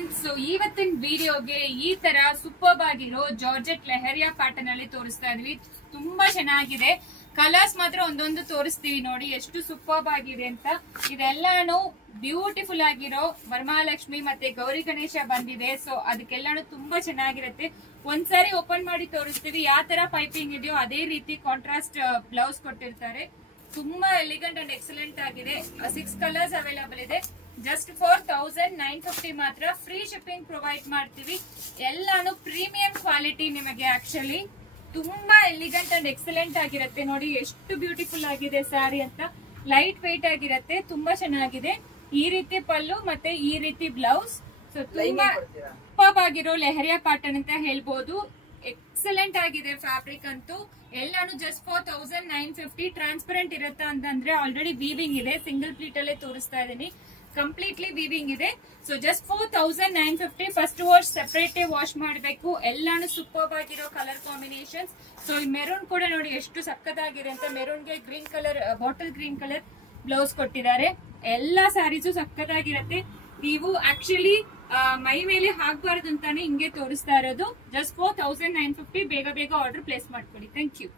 Friends, ಇವತ್ತಿನ ವಿಡಿಯೋಗೆ ಈ ತರ ಸೂಪರ್ ಆಗಿರೋ ಜಾರ್ಜೆಟ್ ಲೆಹರಿಯಾ ಪ್ಯಾಟರ್ನ್ ಅಲ್ಲಿ ತೋರಿಸ್ತಾ ಇದ್ವಿ. ತುಂಬಾ ಚೆನ್ನಾಗಿದೆ. ಕಲರ್ಸ್ ಮಾತ್ರ ಒಂದೊಂದು ತೋರಿಸ್ತೀವಿ ನೋಡಿ ಎಷ್ಟು ಸೂಪರ್ ಆಗಿದೆ ಅಂತ. ಇದೆಲ್ಲಾನು ಬ್ಯೂಟಿಫುಲ್ ಆಗಿರೋ ವರಮಹಾಲಕ್ಷ್ಮಿ ಮತ್ತೆ ಗೌರಿ ಗಣೇಶ ಬಂದಿದೆ. ಸೊ ಅದಕ್ಕೆಲ್ಲಾನು ತುಂಬಾ ಚೆನ್ನಾಗಿರುತ್ತೆ. ಒಂದ್ಸಾರಿ ಓಪನ್ ಮಾಡಿ ತೋರಿಸ್ತೀವಿ. ಯಾವ ತರ ಪೈಪಿಂಗ್ ಇದೆಯೋ ಅದೇ ರೀತಿ ಕಾಂಟ್ರಾಸ್ಟ್ ಬ್ಲೌಸ್ ಕೊಟ್ಟಿರ್ತಾರೆ. ತುಂಬಾ ಎಲಿಗೆಂಟ್ ಅಂಡ್ ಎಕ್ಸಲೆಂಟ್ ಆಗಿದೆ. 6 ಕಲರ್ಸ್ ಅವೈಲೇಬಲ್ ಇದೆ. ಜಸ್ಟ್ 4950 ಮಾತ್ರ. ಫ್ರೀ ಶಿಪ್ಪಿಂಗ್ ಪ್ರೊವೈಡ್ ಮಾಡ್ತೀವಿ. ಎಲ್ಲಾನು ಪ್ರೀಮಿಯಂ ಕ್ವಾಲಿಟಿ ನಿಮಗೆ. ಆಕ್ಚುಲಿ ತುಂಬಾ ಎಲಿಗೆಂಟ್ ಅಂಡ್ ಎಕ್ಸಲೆಂಟ್ ಆಗಿರುತ್ತೆ. ನೋಡಿ ಎಷ್ಟು ಬ್ಯೂಟಿಫುಲ್ ಆಗಿದೆ ಸ್ಯಾರಿ ಅಂತ. ಲೈಟ್ ವೆಯ್ಟ್ ಆಗಿರುತ್ತೆ. ತುಂಬಾ ಚೆನ್ನಾಗಿದೆ. ಈ ರೀತಿ ಪಲ್ಲು ಮತ್ತೆ ಈ ರೀತಿ ಬ್ಲೌಸ್. ಸೊ ತುಂಬಾ ಸೂಪರ್ ಆಗಿರೋ ಲೆಹರಿಯಾ ಪ್ಯಾಟರ್ನ್ ಅಂತ ಹೇಳ್ಬೋದು. ಎಕ್ಸಲೆಂಟ್ ಆಗಿದೆ ಫ್ಯಾಬ್ರಿಕ್ ಅಂತೂ. ಎಲ್ಲಾನು ಜಸ್ಟ್ 4950. ಟ್ರಾನ್ಸ್ಪರೆಂಟ್ ಇರುತ್ತೆ ಅಂತಂದ್ರೆ ಆಲ್ರೆಡಿ ವೀವಿಂಗ್ ಇದೆ. ಸಿಂಗಲ್ ಪ್ಲೀಟ್ ಅಲ್ಲೇ ತೋರಿಸ್ತಾ ಇದೀನಿ. ಕಂಪ್ಲೀಟ್ಲಿ ವೀವಿಂಗ್ ಇದೆ. So just 4950. First wash separate wash ಮಾಡಬೇಕು. ಎಲ್ಲಾನು ಸೂಪರ್ ಆಗಿರೋ ಕಲರ್ ಕಾಂಬಿನೇಷನ್ಸ್. ಸೊ ಈ ಮೆರೂನ್ ಕೂಡ ನೋಡಿ ಎಷ್ಟು ಸಕ್ಕತ್ತಾಗಿದೆ ಅಂತ. ಮೆರೂನ್ಗೆ green colour, bottle green colour blouse ಕೊಟ್ಟಿದ್ದಾರೆ. ಎಲ್ಲಾ ಸ್ಯಾರೀಸು ಸಕ್ಕತ್ತಾಗಿರುತ್ತೆ. ನೀವು ಆಕ್ಚುಲಿ ಮೈ ಮೇಲೆ ಹಾಕ್ಬಾರ್ದು ಅಂತಾನೆ ಹಿಂಗೆ ತೋರಿಸ್ತಾ ಇರೋದು. ಜಸ್ಟ್ 4950. ಬೇಗ ಬೇಗ ಆರ್ಡರ್ ಪ್ಲೇಸ್ ಮಾಡ್ಕೊಳ್ಳಿ. Thank you.